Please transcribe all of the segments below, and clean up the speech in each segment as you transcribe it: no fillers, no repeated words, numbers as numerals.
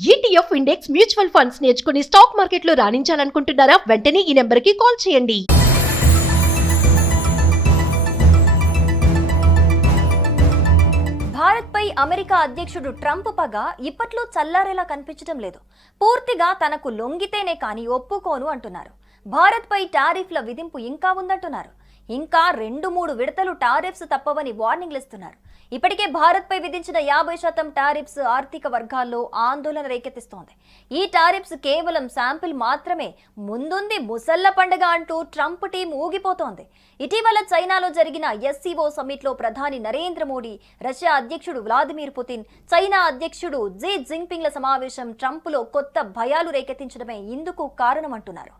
ETF index mutual funds నేర్చుకుని stock మార్కెట్లో రాణించాలనుకుంటున్నారా? వెంటనే ఈ నెంబర్కి కాల్ చేయండి. భారత్పై అమెరికా అధ్యక్షుడు ట్రంప్ పగ ఇప్పట్లో చల్లారేలా కనిపించడం లేదు. పూర్తిగా తనకు లొంగితేనే కానీ ఒప్పుకోను అంటున్నారు. భారత్పై టారిఫ్ల విధింపు ఇంకా ఉందంటున్నారు. ఇంకా 2-3 విడతలు టారిఫ్స్ తప్పవని వార్నింగ్లు ఇస్తున్నారు. ఇప్పటికే భారత్పై విధించిన 50% టారిఫ్స్ ఆర్థిక వర్గాల్లో ఆందోళన రేకెత్తిస్తోంది. ఈ టారిఫ్స్ కేవలం శాంపిల్ మాత్రమే, ముందుంది ముసళ్ల పండుగ అంటూ ట్రంప్ టీం ఊగిపోతోంది. ఇటీవల చైనాలో జరిగిన SCO సమ్మిట్లో ప్రధాని నరేంద్ర మోడీ, రష్యా అధ్యక్షుడు వ్లాదిమిర్ పుతిన్, చైనా అధ్యక్షుడు జీ జిన్పింగ్ల సమావేశం ట్రంప్లో కొత్త భయాలు రేకెత్తించడమే ఇందుకు కారణమంటున్నారు.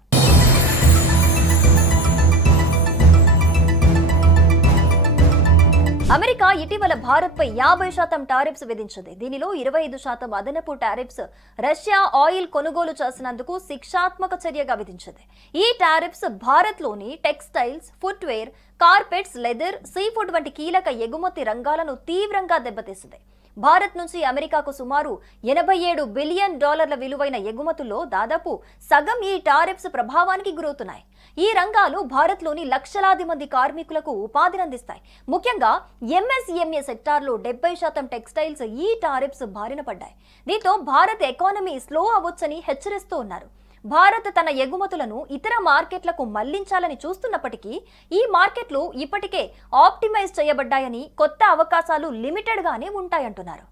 అమెరికా ఇటీవల భారత్పై 50% టారిఫ్స్ విధించింది. దీనిలో 25% అదనపు టారిఫ్స్ రష్యా ఆయిల్ కొనుగోలు చేసినందుకు శిక్షాత్మక చర్యగా విధించింది. ఈ టారిఫ్స్ భారత్లోని textiles, footwear, carpets, leather, seafood వంటి కీలక ఎగుమతి రంగాలను తీవ్రంగా దెబ్బతీసింది. భారత్ నుంచి అమెరికాకు సుమారు $87 బిలియన్ విలువైన ఎగుమతుల్లో దాదాపు సగం ఈ టారిఫ్స్ ప్రభావానికి గురవుతున్నాయి. ఈ రంగాలు భారత్లోని లక్షలాది మంది కార్మికులకు ఉపాధిని అందిస్తాయి. ముఖ్యంగా MSME సెక్టార్లో 70% టెక్స్టైల్స్ ఈ టారిఫ్స్ బారిన పడ్డాయి. దీంతో భారత్ ఎకానమీ స్లో అవ్వొచ్చని హెచ్చరిస్తూ ఉన్నారు. భారత్ తన ఎగుమతులను ఇతర మార్కెట్లకు మళ్లించాలని చూస్తున్నప్పటికీ ఈ మార్కెట్లు ఇప్పటికే ఆప్టిమైజ్ చేయబడ్డాయని, కొత్త అవకాశాలు లిమిటెడ్ గానే ఉంటాయంటున్నారు.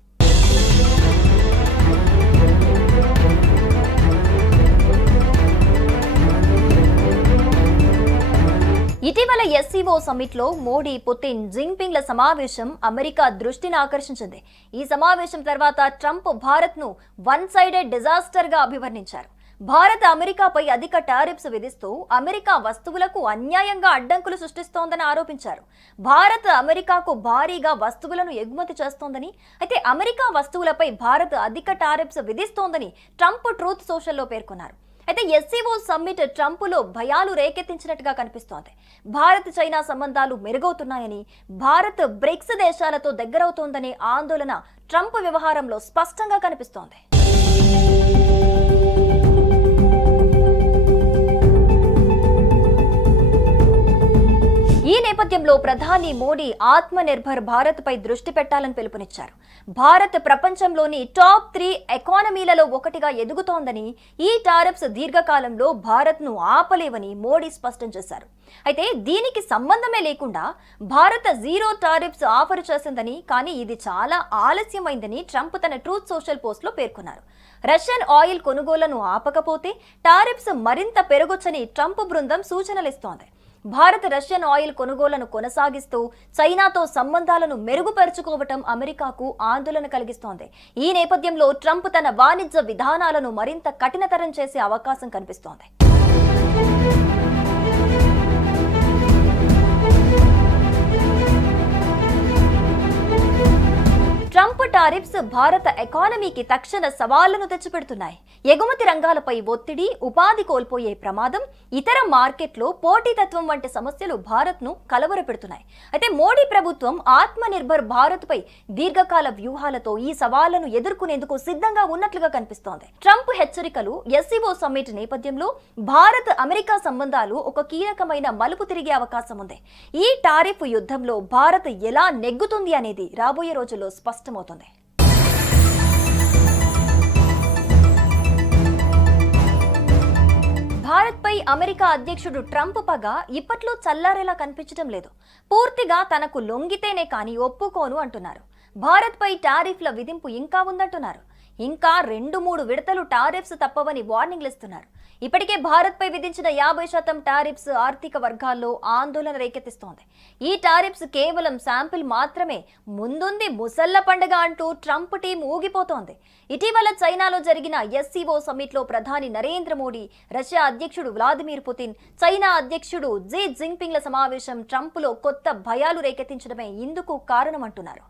ఇటీవల SCO సమ్మిట్లో మోడీ, పుతిన్, జిన్పింగ్ల సమావేశం అమెరికా దృష్టిని ఆకర్షించింది. ఈ సమావేశం తర్వాత ట్రంప్ భారత్ను వన్ సైడెడ్ డిజాస్టర్ గా అభివర్ణించారు. భారత్ అమెరికాపై అధిక టారిఫ్స్ విధిస్తూ అమెరికా వస్తువులకు అన్యాయంగా అడ్డంకులు సృష్టిస్తోందని ఆరోపించారు. భారత్ అమెరికాకు భారీగా వస్తువులను ఎగుమతి చేస్తోందని, అయితే అమెరికా వస్తువులపై భారత్ అధిక టారిఫ్స్ విధిస్తోందని ట్రంప్ ట్రూత్ సోషల్లో పేర్కొన్నారు. అయితే SCO సమ్మిట్ ట్రంప్లో భయాలు రేకెత్తించినట్టుగా కనిపిస్తోంది. భారత్ చైనా సంబంధాలు మెరుగవుతున్నాయని, భారత్ బ్రిక్స్ దేశాలతో దగ్గరవుతోందనే ఆందోళన ట్రంప్ వ్యవహారంలో స్పష్టంగా కనిపిస్తోంది. ఈ నేపథ్యంలో ప్రధాని మోడీ ఆత్మనిర్భర్ భారత్ పై దృష్టి పెట్టాలని పిలుపునిచ్చారు. భారత్ ప్రపంచంలోని టాప్ 3 ఎకానమీలలో ఒకటిగా ఎదుగుతోందని, ఈ టారిఫ్స్ దీర్ఘకాలంలో భారత్ను ఆపలేవని మోడీ స్పష్టం చేశారు. అయితే దీనికి సంబంధమే లేకుండా భారత్ జీరో టారిఫ్స్ ఆఫర్ చేసిందని, కానీ ఇది చాలా ఆలస్యమైందని ట్రంప్ తన ట్రూత్ సోషల్ పోస్ట్లో పేర్కొన్నారు. రష్యన్ ఆయిల్ కొనుగోళ్లను ఆపకపోతే టారిఫ్స్ మరింత పెరగొచ్చని ట్రంప్ బృందం సూచనలిస్తోంది. భారత్ రష్యన్ ఆయిల్ కొనుగోళ్లను కొనసాగిస్తూ చైనాతో సంబంధాలను మెరుగుపరుచుకోవటం అమెరికాకు ఆందోళన కలిగిస్తోంది. ఈ నేపథ్యంలో ట్రంప్ తన వాణిజ్య విధానాలను మరింత కఠినతరం చేసే అవకాశం కనిపిస్తోంది. ట్రంప్ టారిఫ్స్ భారత ఎకానమీకి తక్షణ సవాళ్లను తెచ్చిపెడుతున్నాయి. ఎగుమతి రంగాలపై ఒత్తిడి, ఉపాధి కోల్పోయే ప్రమాదం, ఇతర మార్కెట్లో పోటీతత్వం వంటి సమస్యలు భారత్ను కలవరపెడుతున్నాయి. అయితే మోడీ ప్రభుత్వం ఆత్మనిర్భర్ భారత్ పై దీర్ఘకాల వ్యూహాలతో ఈ సవాళ్లను ఎదుర్కొనేందుకు సిద్ధంగా ఉన్నట్లుగా కనిపిస్తోంది. ట్రంప్ హెచ్చరికలు, SCO సమ్మిట్ నేపథ్యంలో భారత్ అమెరికా సంబంధాలు ఒక కీలకమైన మలుపు తిరిగే అవకాశం ఉంది. ఈ టారిఫ్ యుద్ధంలో భారత్ ఎలా నెగ్గుతుంది అనేది రాబోయే రోజుల్లో స్పష్టమవుతుంది. భారత్పై అమెరికా అధ్యక్షుడు ట్రంప్ పగ ఇప్పట్లో చల్లారేలా కనిపించడం లేదు. పూర్తిగా తనకు లొంగితేనే కానీ ఒప్పుకోను అంటున్నారు. భారత్పై టారిఫ్ల విధింపు ఇంకా ఉందంటున్నారు. ఇంకా 2-3 విడతలు టారిఫ్స్ తప్పవని వార్నింగ్లు ఇస్తున్నారు. ఇప్పటికే భారత్పై విధించిన 50% టారిఫ్స్ ఆర్థిక వర్గాల్లో ఆందోళన రేకెత్తిస్తోంది. ఈ టారిఫ్స్ కేవలం శాంపిల్ మాత్రమే, ముందుంది ముసళ్ల పండుగ అంటూ ట్రంప్ టీం ఊగిపోతోంది. ఇటీవల చైనాలో జరిగిన SCO సమ్మిట్లో ప్రధాని నరేంద్ర మోడీ, రష్యా అధ్యక్షుడు వ్లాదిమిర్ పుతిన్, చైనా అధ్యక్షుడు జీ జిన్పింగ్ల సమావేశం ట్రంప్లో కొత్త భయాలు రేకెత్తించడమే ఇందుకు కారణమంటున్నారు.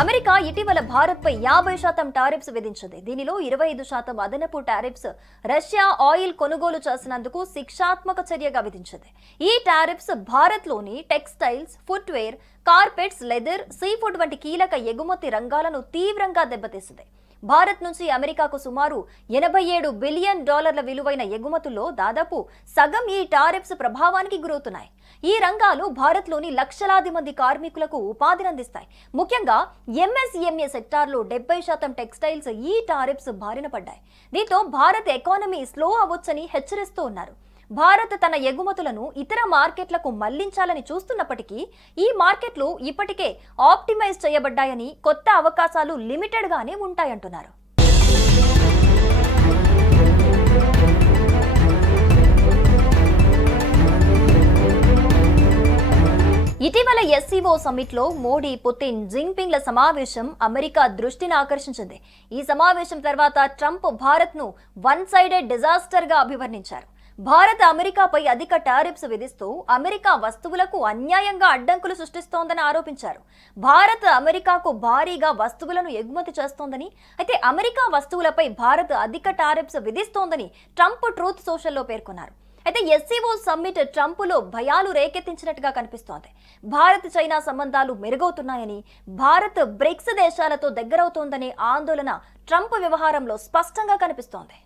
అమెరికా ఇటీవల భారత్పై 50% టారిఫ్స్ విధించింది. దీనిలో 25% అదనపు టారిఫ్స్ రష్యా ఆయిల్ కొనుగోలు చేసినందుకు శిక్షాత్మక చర్యగా విధించింది. ఈ టారిఫ్స్ భారత్లోని textiles, footwear, carpets, leather, seafood వంటి కీలక ఎగుమతి రంగాలను తీవ్రంగా దెబ్బతీసింది. భారత్ నుంచి అమెరికాకు సుమారు $87 బిలియన్ విలువైన ఎగుమతుల్లో దాదాపు సగం ఈ టారిఫ్స్ ప్రభావానికి గురవుతున్నాయి. ఈ రంగాలు భారత్లోని లక్షలాది మంది కార్మికులకు ఉపాధినందిస్తాయి. ముఖ్యంగా ఎంఎస్ఎంఈ సెక్టార్లో 70% టెక్స్టైల్స్ ఈ టారిఫ్స్ బారిన పడ్డాయి. దీంతో భారత్ ఎకానమీ స్లో అవ్వొచ్చని హెచ్చరిస్తూ ఉన్నారు. భారత్ తన ఎగుమతులను ఇతర మార్కెట్లకు మళ్లించాలని చూస్తున్నప్పటికీ ఈ మార్కెట్లు ఇప్పటికే ఆప్టిమైజ్ చేయబడ్డాయని, కొత్త అవకాశాలు లిమిటెడ్ గానే ఉంటాయంటున్నారు. ఇటీవల ఎస్సీఓ సమ్మిట్ లో మోడీ, పుతిన్, జిన్పింగ్ల సమావేశం అమెరికా దృష్టిని ఆకర్షించింది. ఈ సమావేశం తర్వాత ట్రంప్ భారత్ ను వన్ సైడెడ్ డిజాస్టర్ గా అభివర్ణించారు. భారత్ అమెరికాపై అధిక టారిఫ్స్ విధిస్తూ అమెరికా వస్తువులకు అన్యాయంగా అడ్డంకులు సృష్టిస్తోందని ఆరోపించారు. భారత్ అమెరికాకు భారీగా వస్తువులను ఎగుమతి చేస్తోందని, అయితే అమెరికా వస్తువులపై భారత్ అధిక టారిఫ్స్ విధిస్తోందని ట్రంప్ ట్రూత్ సోషల్లో పేర్కొన్నారు. అయితే ఎస్సీఓ సమ్మిట్ ట్రంప్లో భయాలు రేకెత్తించినట్టుగా కనిపిస్తోంది. భారత్ చైనా సంబంధాలు మెరుగవుతున్నాయని, భారత్ బ్రిక్స్ దేశాలతో దగ్గరవుతోందనే ఆందోళన ట్రంప్ వ్యవహారంలో స్పష్టంగా కనిపిస్తోంది.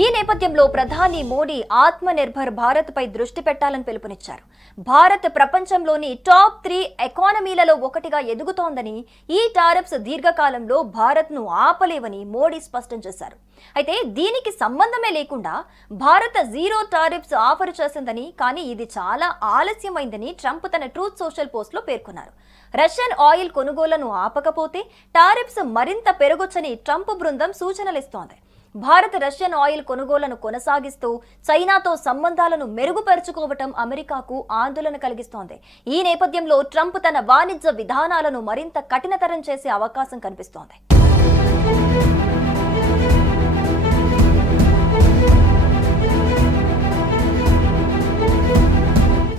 ఈ నేపథ్యంలో ప్రధాని మోడీ ఆత్మ నిర్భర్ భారత్ పై దృష్టి పెట్టాలని పిలుపునిచ్చారు. భారత్ ప్రపంచంలోని టాప్ 3 ఎకానమీలలో ఒకటిగా ఎదుగుతోందని, ఈ టారిఫ్స్ దీర్ఘకాలంలో భారత్ ను ఆపలేవని మోడీ స్పష్టం చేశారు. అయితే దీనికి సంబంధమే లేకుండా భారత్ జీరో టారిఫ్స్ ఆఫర్ చేసిందని, కానీ ఇది చాలా ఆలస్యమైందని ట్రంప్ తన ట్రూత్ సోషల్ పోస్ట్ లో పేర్కొన్నారు. రష్యన్ ఆయిల్ కొనుగోళ్లను ఆపకపోతే టారిఫ్స్ మరింత పెరగొచ్చని ట్రంప్ బృందం సూచనలిస్తోంది. భారత్ రష్యన్ ఆయిల్ కొనుగోళ్లను కొనసాగిస్తూ చైనాతో సంబంధాలను మెరుగుపరుచుకోవటం అమెరికాకు ఆందోళన కలిగిస్తోంది. ఈ నేపథ్యంలో ట్రంప్ తన వాణిజ్య విధానాలను మరింత కఠినతరం చేసే అవకాశం కనిపిస్తోంది.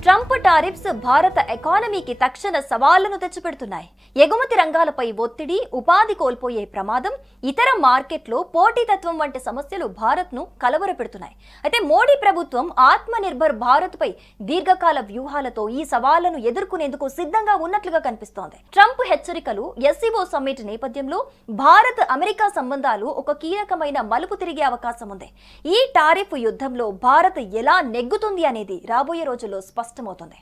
ట్రంప్ టారిఫ్స్ భారత ఎకానమీకి తక్షణ సవాళ్లను తెచ్చిపెడుతున్నాయి. ఎగుమతి రంగాలపై ఒత్తిడి, ఉపాధి కోల్పోయే ప్రమాదం, ఇతర మార్కెట్లో పోటీతత్వం వంటి సమస్యలు భారత్ ను కలవరపెడుతున్నాయి. అయితే మోడీ ప్రభుత్వం ఆత్మ నిర్భర్ భారత్ పై దీర్ఘకాల వ్యూహాలతో ఈ సవాళ్లను ఎదుర్కొనేందుకు సిద్ధంగా ఉన్నట్లుగా కనిపిస్తోంది. ట్రంప్ హెచ్చరికలు, ఎస్సీఓ సమ్మిట్ నేపథ్యంలో భారత్ అమెరికా సంబంధాలు ఒక కీలకమైన మలుపు తిరిగే అవకాశం ఉంది. ఈ టారిఫ్ యుద్ధంలో భారత్ ఎలా నెగ్గుతుంది అనేది రాబోయే రోజుల్లో స్పష్టమవుతుంది.